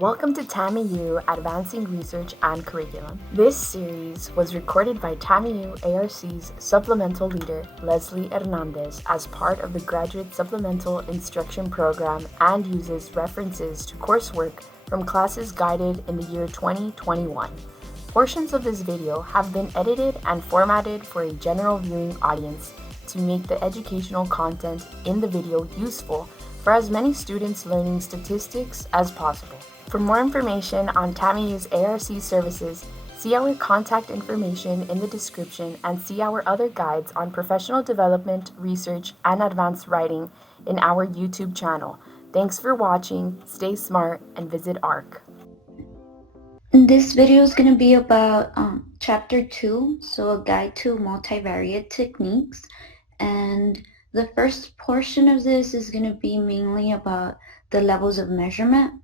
Welcome to TAMIU Advancing Research and Curriculum. This series was recorded by TAMIU ARC's Supplemental Leader, Leslie Hernandez, as part of the Graduate Supplemental Instruction Program and uses references to coursework from classes guided in the year 2021. Portions of this video have been edited and formatted for a general viewing audience to make the educational content in the video useful for as many students learning statistics as possible. For more information on TAMIU's ARC services, see our contact information in the description and see our other guides on professional development, research, and advanced writing in our YouTube channel. Thanks for watching, stay smart, and visit ARC. This video is going to be about Chapter 2, so a guide to multivariate techniques. And the first portion of this is going to be mainly about the levels of measurement.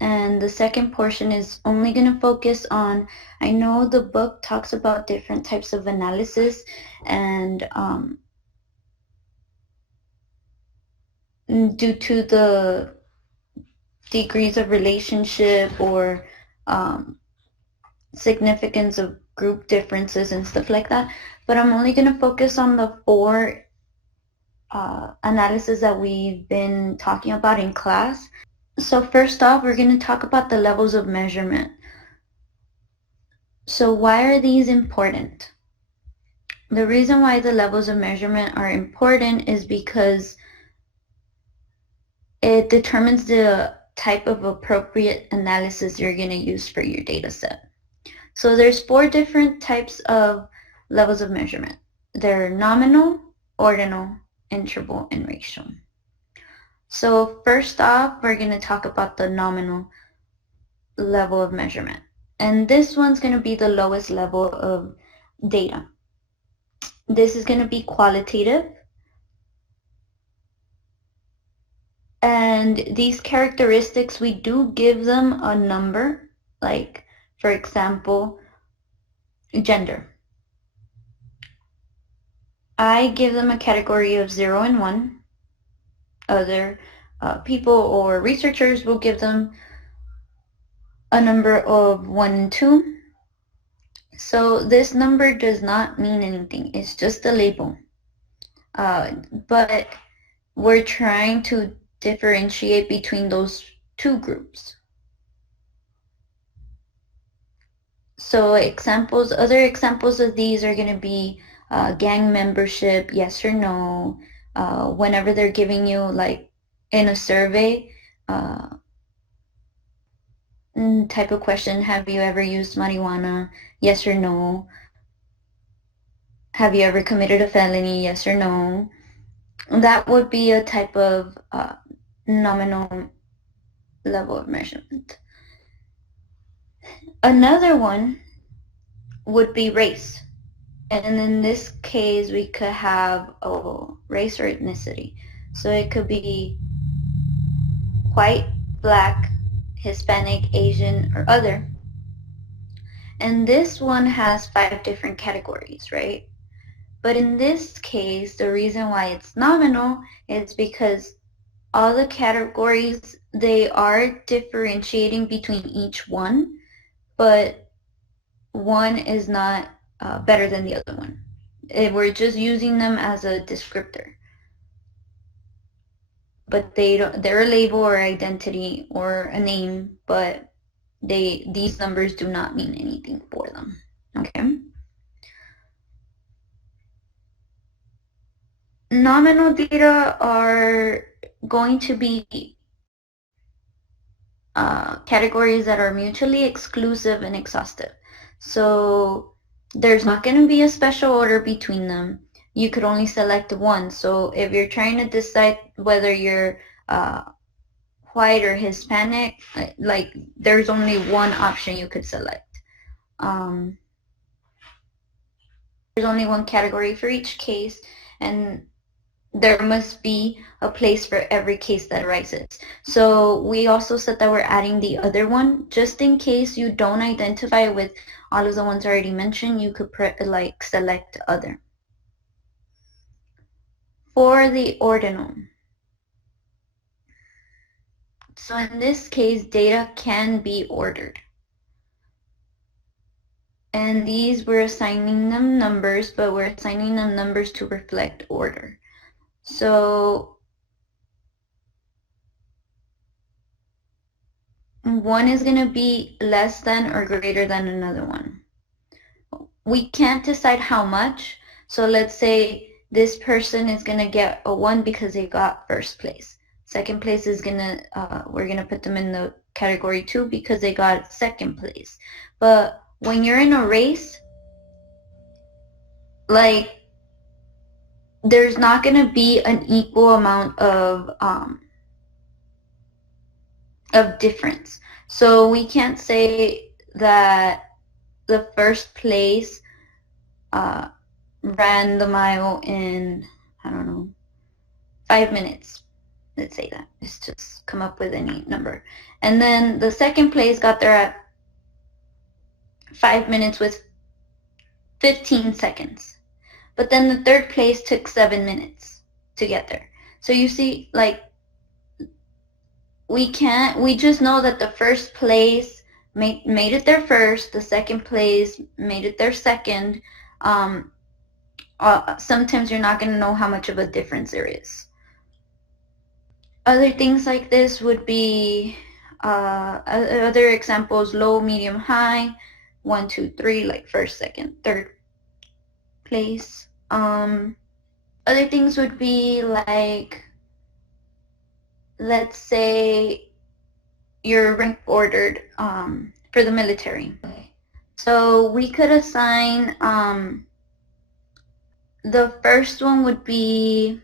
And the second portion is only going to focus on, I know the book talks about different types of analysis and due to the degrees of relationship or significance of group differences and stuff like that, but I'm only going to focus on the four analysis that we've been talking about in class. So first off, we're going to talk about the levels of measurement. So why are these important? The reason why the levels of measurement are important is because it determines the type of appropriate analysis you're going to use for your data set. So there's four different types of levels of measurement. They're nominal, ordinal, interval, and ratio. So first off, we're going to talk about the nominal level of measurement. And this one's going to be the lowest level of data. This is going to be qualitative. And these characteristics, we do give them a number, like, for example, gender. I give them a category of 0 and 1. Other people or researchers will give them a number of 1 and 2. So this number does not mean anything. It's just a label. But we're trying to differentiate between those two groups. So other examples of these are going to be gang membership, yes or no. Whenever they're giving you, like in a survey, type of question, have you ever used marijuana, yes or no? Have you ever committed a felony, yes or no? That would be a type of nominal level of measurement. Another one would be race. And in this case, we could have race or ethnicity. So it could be white, black, Hispanic, Asian, or other. And this one has 5 different categories, right? But in this case, the reason why it's nominal is because all the categories, they are differentiating between each one, but one is not better than the other one. We're just using them as a descriptor. But they're a label or identity or a name, but these numbers do not mean anything for them. Okay? Nominal data are going to be categories that are mutually exclusive and exhaustive. So there's not going to be a special order between them. You could only select one. So if you're trying to decide whether you're white or Hispanic, like there's only one option you could select. There's only one category for each case, and there must be a place for every case that arises. So we also said that we're adding the other one, just in case you don't identify with all of the ones already mentioned, you could select other. For the ordinal, So in this case, data can be ordered. And these, we're assigning them numbers, but we're assigning them numbers to reflect order. So one is going to be less than or greater than another one. We can't decide how much. So let's say this person is going to get a 1 because they got first place. Second place is going to, we're going to put them in the category 2 because they got second place. But when you're in a race, like, there's not going to be an equal amount of difference. So we can't say that the first place ran the mile in, I don't know, 5 minutes. Let's say that. Let's just come up with any number. And then the second place got there at 5 minutes with 15 seconds. But then the third place took 7 minutes to get there. So you see, like, we just know that the first place made it there first, the second place made it there second. Sometimes you're not going to know how much of a difference there is. Other things like this would be other examples: low, medium, high, 1, 2, 3, like first, second, third place. Other things would be like, let's say you're rank ordered for the military. So we could assign, the first one would be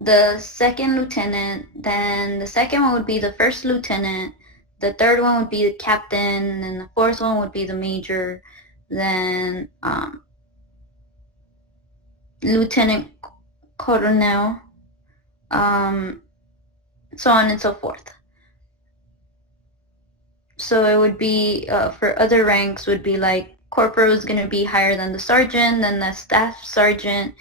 the second lieutenant, then the second one would be the first lieutenant, the third one would be the captain, and the fourth one would be the major, then lieutenant colonel, so on and so forth. So it would be, for other ranks, would be like corporal is going to be higher than the sergeant, then the staff sergeant,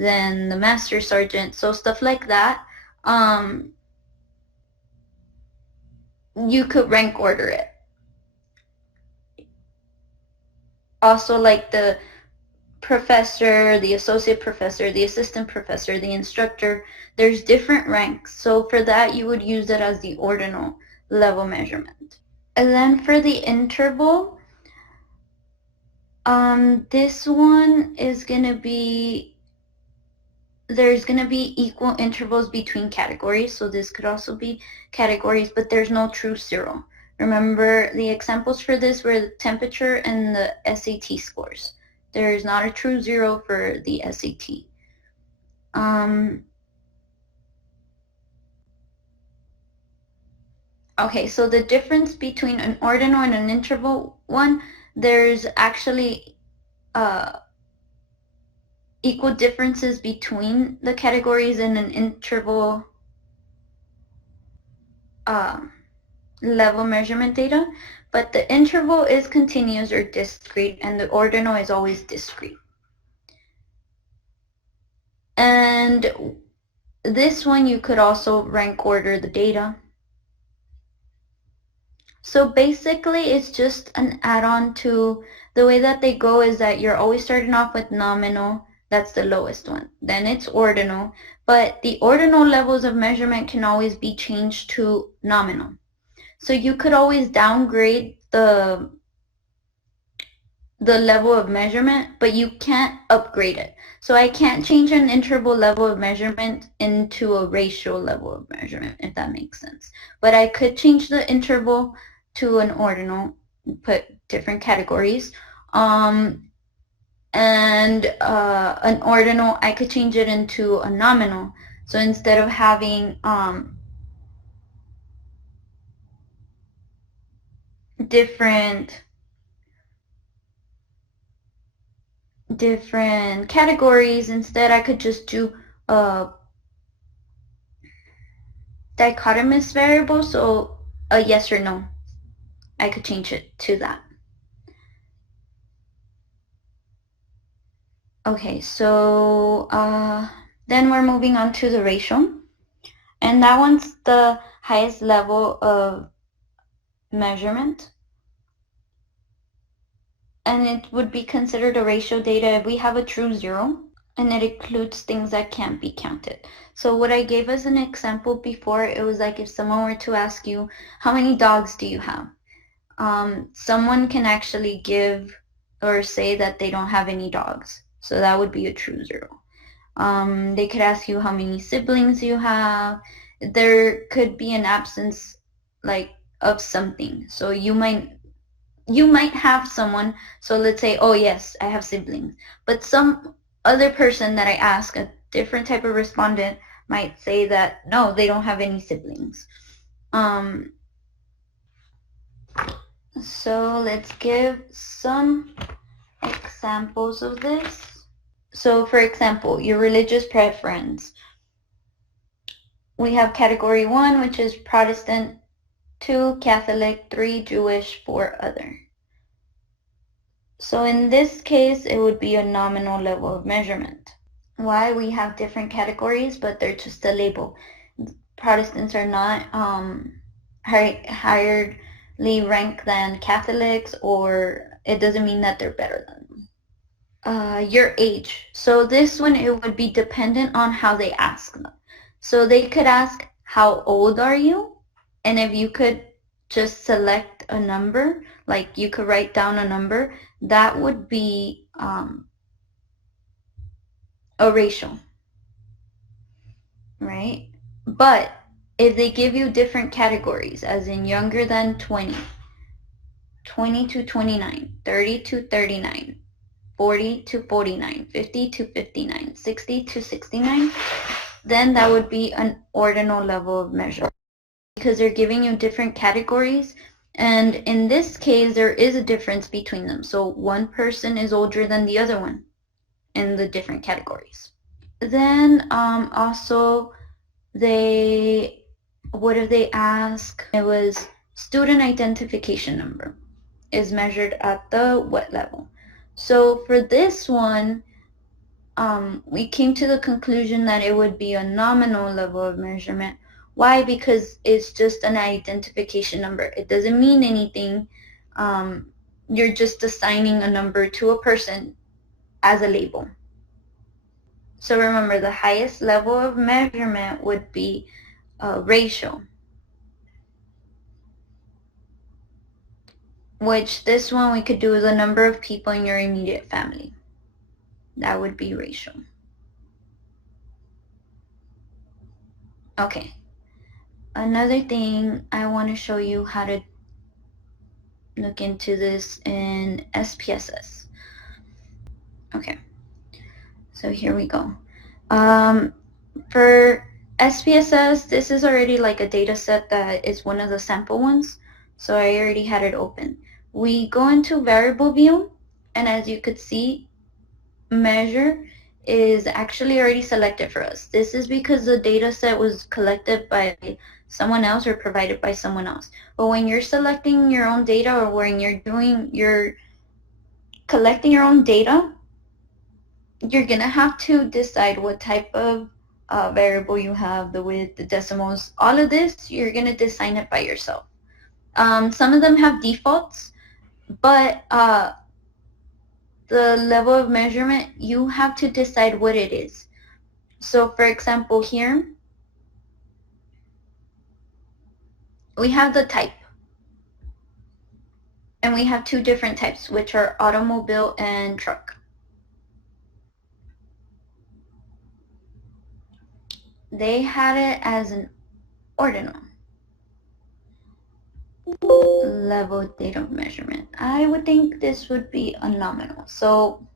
then the master sergeant, so stuff like that. You could rank order it. Also, like the professor, the associate professor, the assistant professor, the instructor, there's different ranks. So for that, you would use it as the ordinal level measurement. And then for the interval, this one is going to be, there's going to be equal intervals between categories. So this could also be categories, but there's no true zero. Remember, the examples for this were the temperature and the SAT scores. There is not a true zero for the SAT. Okay, so the difference between an ordinal and an interval one, there's actually equal differences between the categories in an interval level measurement data, but the interval is continuous or discrete, and the ordinal is always discrete. And this one, you could also rank order the data. So basically, it's just an add-on to the way that they go is that you're always starting off with nominal. That's the lowest one. Then it's ordinal. But the ordinal levels of measurement can always be changed to nominal. So you could always downgrade the level of measurement, but you can't upgrade it. So I can't change an interval level of measurement into a ratio level of measurement, if that makes sense. But I could change the interval to an ordinal, put different categories. And an ordinal, I could change it into a nominal. So instead of having different categories, instead I could just do a dichotomous variable, so a yes or no. I could change it to that. Okay, so then we're moving on to the ratio. And that one's the highest level of measurement. And it would be considered a ratio data if we have a true zero, and it includes things that can't be counted. So what I gave as an example before, it was like if someone were to ask you, how many dogs do you have? Someone can actually give or say that they don't have any dogs. So that would be a true zero. They could ask you how many siblings you have. There could be an absence like of something. So you might have someone, so let's say, oh yes, I have siblings. But some other person that I ask, a different type of respondent, might say that no, they don't have any siblings. So let's give some examples of this. So for example, your religious preference. We have category 1, which is Protestant, 2 Catholic, 3 Jewish, 4 other. So in this case, it would be a nominal level of measurement. Why? We have different categories, but they're just a label. Protestants are not higherly ranked than Catholics, or it doesn't mean that they're better than them. Your age. So this one, it would be dependent on how they ask them. So they could ask, how old are you? And if you could just select a number, like you could write down a number, that would be a ratio, right? But if they give you different categories, as in younger than 20, 20 to 29, 30 to 39, 40 to 49, 50 to 59, 60 to 69, then that would be an ordinal level of measure, because they're giving you different categories. And in this case, there is a difference between them. So one person is older than the other one in the different categories. Then also, what did they ask? It was student identification number is measured at the what level? So for this one, we came to the conclusion that it would be a nominal level of measurement. Why? Because it's just an identification number. It doesn't mean anything. You're just assigning a number to a person as a label. So remember, the highest level of measurement would be a ratio, which this one we could do is the number of people in your immediate family. That would be ratio. Okay. Another thing, I want to show you how to look into this in SPSS. Okay. So here we go. For SPSS, this is already like a data set that is one of the sample ones. So I already had it open. We go into variable view, and as you could see, measure is actually already selected for us. This is because the data set was collected by someone else or provided by someone else. But when you're selecting your own data, or when you're collecting your own data, you're gonna have to decide what type of variable you have, the width, the decimals, all of this, you're gonna design it by yourself. Some of them have defaults, but the level of measurement, you have to decide what it is. So for example, here, we have the type. And we have two different types, which are automobile and truck. They had it as an ordinal level data measurement. I would think this would be a nominal. So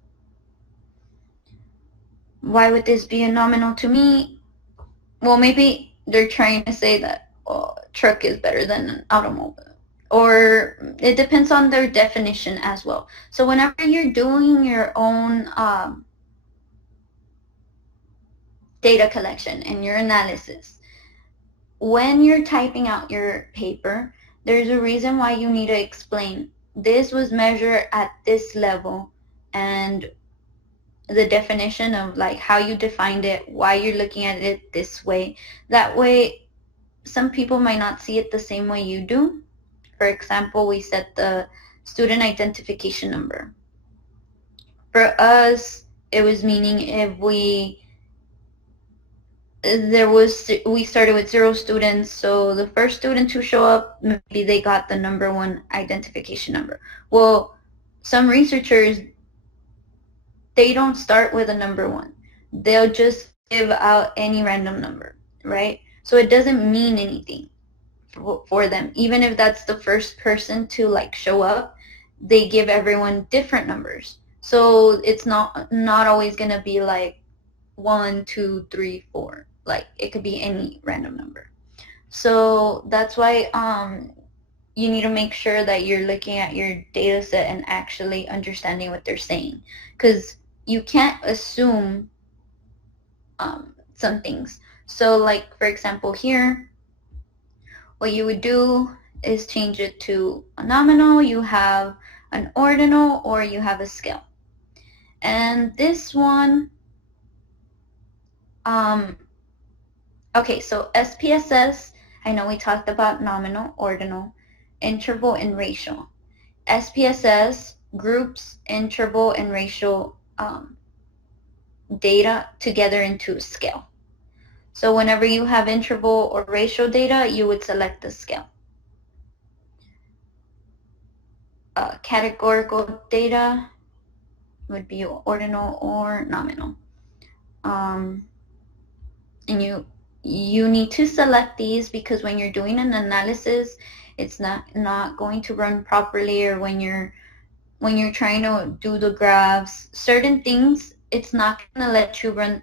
why would this be a nominal to me? Well, maybe they're trying to say that truck is better than an automobile. Or it depends on their definition as well. So whenever you're doing your own data collection and your analysis, when you're typing out your paper, there's a reason why you need to explain this was measured at this level, and the definition of like how you defined it, why you're looking at it this way. That way some people might not see it the same way you do. For example, we set the student identification number. For us, it was meaning if we started with 0 students, so the first student to show up, maybe they got the number 1 identification number. Well, some researchers, they don't start with a number 1. They'll just give out any random number, right? So it doesn't mean anything for them. Even if that's the first person to like show up, they give everyone different numbers. So it's not always gonna be like 1, 2, 3, 4. Like it could be any random number. So that's why you need to make sure that you're looking at your data set and actually understanding what they're saying, because you can't assume some things. So like, for example, here, what you would do is change it to a nominal, you have an ordinal, or you have a scale. And this one, okay, so SPSS, I know we talked about nominal, ordinal, interval, and ratio. SPSS groups interval and ratio data together into a scale. So whenever you have interval or ratio data, you would select the scale. Categorical data would be ordinal or nominal. And you need to select these because when you're doing an analysis, it's not going to run properly, or when you're trying to do the graphs, certain things, it's not going to let you run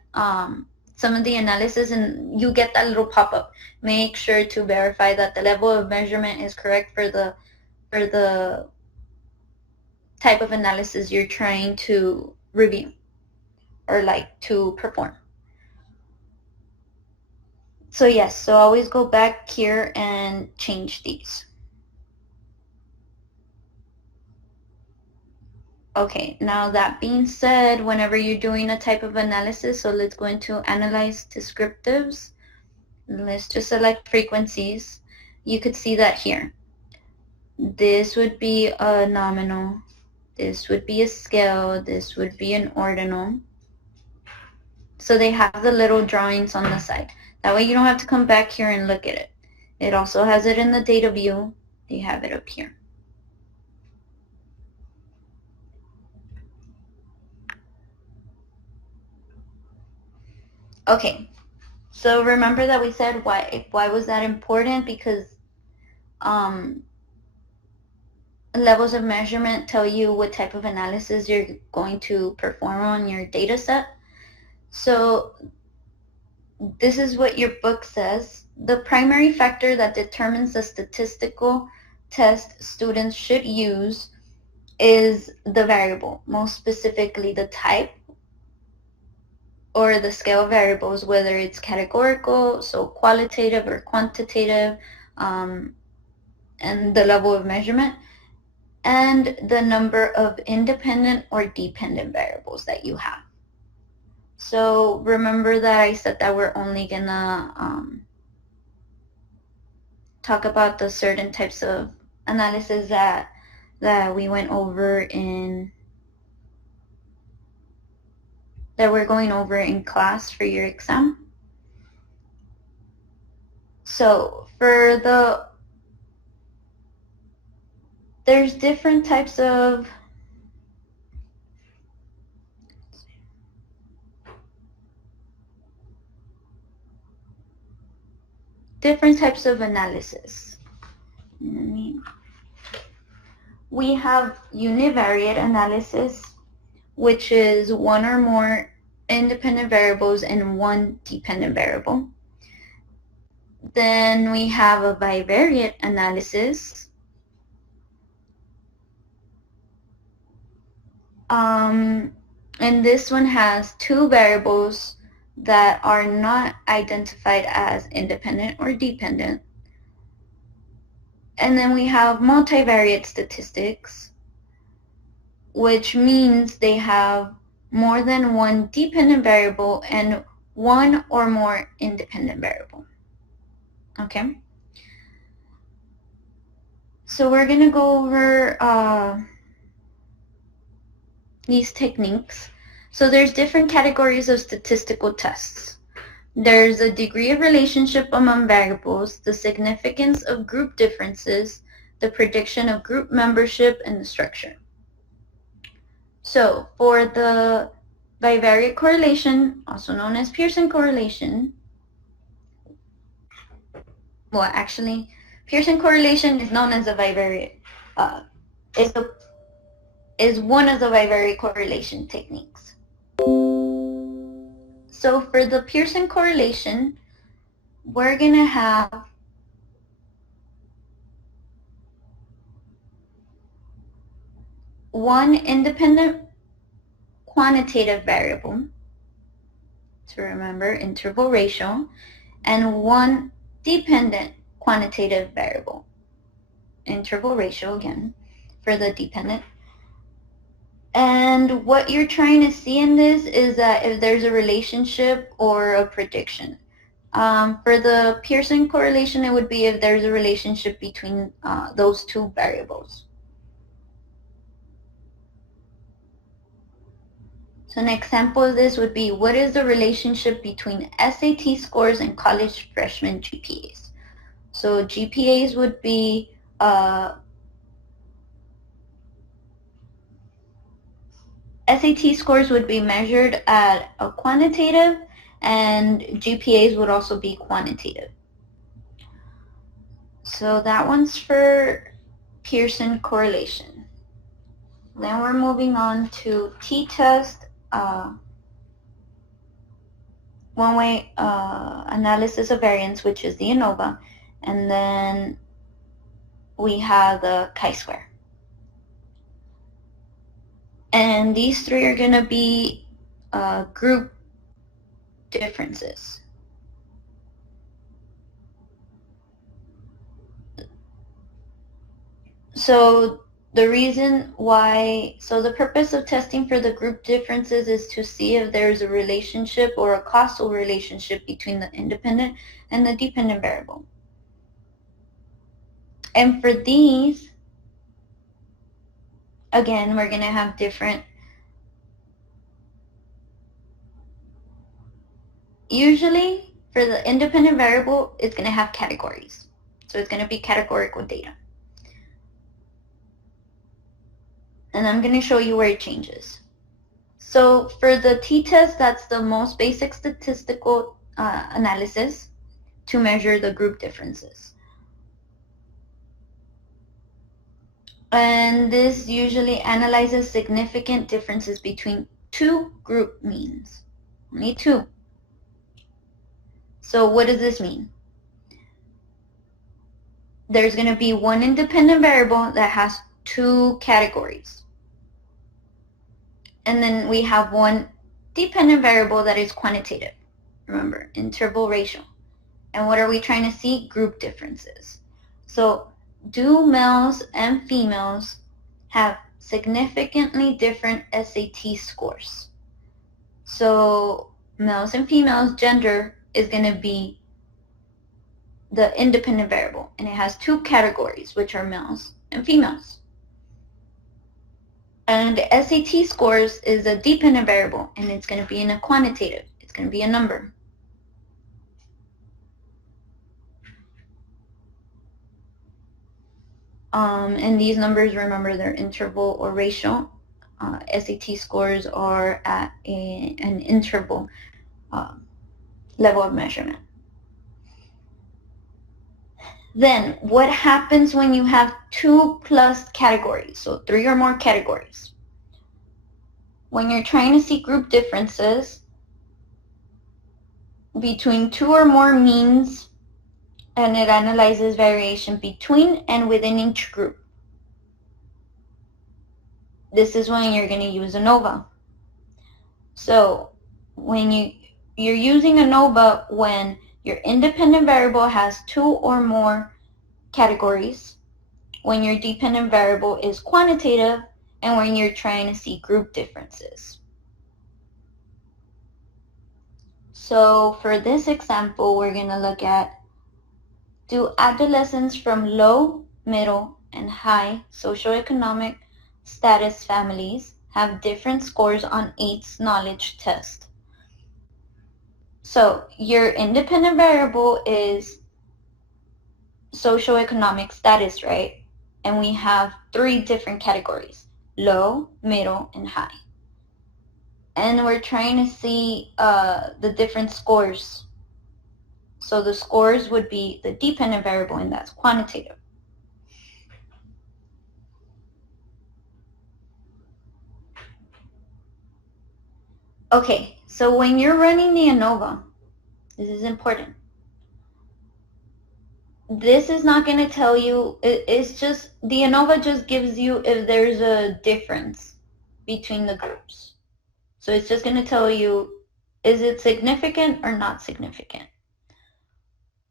some of the analysis, and you get that little pop-up. Make sure to verify that the level of measurement is correct for the type of analysis you're trying to review or like to perform. So yes, so always go back here and change these. Okay, now that being said, whenever you're doing a type of analysis, so let's go into analyze descriptives. Let's just select frequencies. You could see that here. This would be a nominal. This would be a scale. This would be an ordinal. So they have the little drawings on the side. That way you don't have to come back here and look at it. It also has it in the data view. They have it up here. Okay, so remember that we said why was that important? Because levels of measurement tell you what type of analysis you're going to perform on your data set. So this is what your book says. The primary factor that determines the statistical test students should use is the variable, most specifically the type or the scale variables, whether it's categorical, so qualitative or quantitative, and the level of measurement, and the number of independent or dependent variables that you have. So remember that I said that we're only gonna talk about the certain types of analysis that we went over that we're going over in class for your exam. So there's different types of analysis. We have univariate analysis, which is one or more independent variables and one dependent variable. Then we have a bivariate analysis. And this one has two variables that are not identified as independent or dependent. And then we have multivariate statistics, which means they have more than one dependent variable and one or more independent variable. Okay. So we're going to go over these techniques. So there's different categories of statistical tests. There's a degree of relationship among variables, the significance of group differences, the prediction of group membership, and the structure. So for the bivariate correlation, also known as Pearson correlation, well, actually, Pearson correlation is known as a bivariate, is one of the bivariate correlation techniques. So for the Pearson correlation, we're going to have one independent quantitative variable, to remember, interval ratio, and one dependent quantitative variable, interval ratio again, for the dependent. And what you're trying to see in this is that if there's a relationship or a prediction. For the Pearson correlation, it would be if there's a relationship between those two variables. So an example of this would be, what is the relationship between SAT scores and college freshman GPAs? So GPAs would be SAT scores would be measured at a quantitative, and GPAs would also be quantitative. So that one's for Pearson correlation. Then we're moving on to t-test, one-way analysis of variance, which is the ANOVA, and then we have the chi-square. And these three are going to be group differences. So the reason why, so the purpose of testing for the group differences is to see if there's a relationship or a causal relationship between the independent and the dependent variable. And for these, again, we're going to have different, usually for the independent variable, it's going to have categories. So it's going to be categorical data. And I'm going to show you where it changes. So for the t-test, that's the most basic statistical analysis to measure the group differences. And this usually analyzes significant differences between two group means. Only two. So what does this mean? There's going to be one independent variable that has two categories. And then we have one dependent variable that is quantitative. Remember, interval ratio. And what are we trying to see? Group differences. So do males and females have significantly different SAT scores? So males and females, gender is going to be the independent variable. And it has two categories, which are males and females. And SAT scores is a dependent variable, and it's going to be in a quantitative. It's going to be a number. And these numbers, remember, they're interval or ratio. SAT scores are at an interval level of measurement. Then, what happens when you have 2+ categories, so 3 or more categories? When you're trying to see group differences between 2 or more means, and it analyzes variation between and within each group. This is when you're going to use ANOVA. So when you're using ANOVA when your independent variable has 2 or more categories, when your dependent variable is quantitative, and when you're trying to see group differences. So for this example, we're going to look at Do adolescents from low, middle, and high socioeconomic status families have different scores on ACE knowledge test? So your independent variable is socioeconomic status, right? And we have 3 different categories: low, middle, and high. And we're trying to see the different scores. So the scores would be the dependent variable, and that's quantitative. Okay, so when you're running the ANOVA, this is important. This is not going to tell you, it's just, the ANOVA just gives you if there's a difference between the groups. So it's just going to tell you, is it significant or not significant?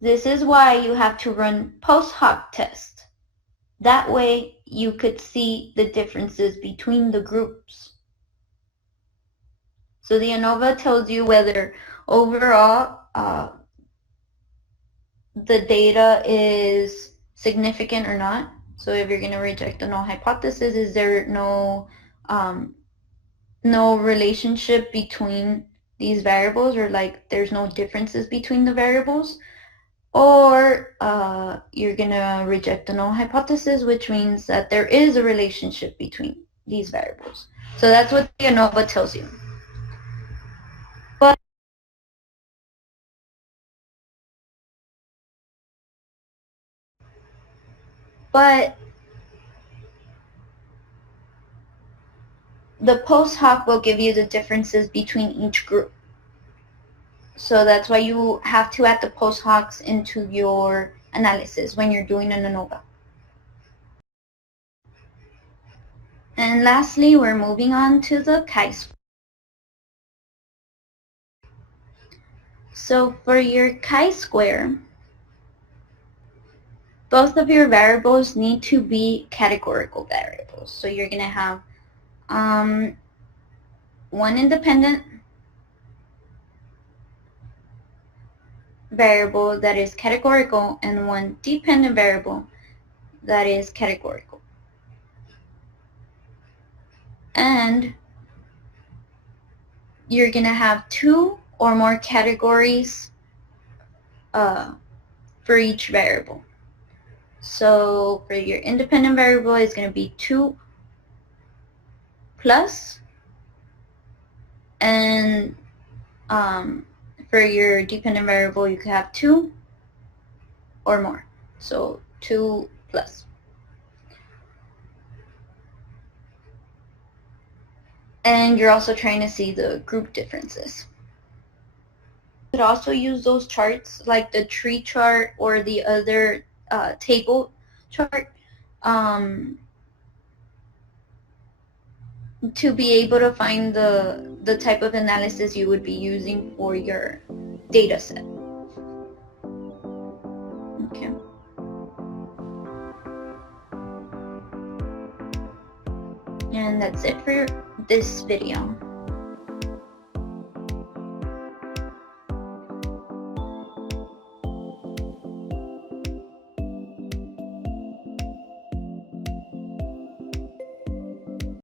This is why you have to run post hoc tests. That way you could see the differences between the groups. So the ANOVA tells you whether overall the data is significant or not. So if you're going to reject the null hypothesis, is there no relationship between these variables, or like there's no differences between the variables? Or you're going to reject the null hypothesis, which means that there is a relationship between these variables. So that's what the ANOVA tells you. But the post hoc will give you the differences between each group. So that's why you have to add the post hocs into your analysis when you're doing an ANOVA. And lastly, we're moving on to the chi-square. So for your chi-square, both of your variables need to be categorical variables. So you're going to have one independent variable that is categorical and one dependent variable that is categorical. And you're going to have 2 or more categories for each variable. So for your independent variable, it's going to be 2 plus, and for your dependent variable, you could have 2 or more. So 2 plus. And you're also trying to see the group differences. You could also use those charts, like the tree chart or the other table chart, to be able to find the type of analysis you would be using for your data set. Okay. And that's it for this video.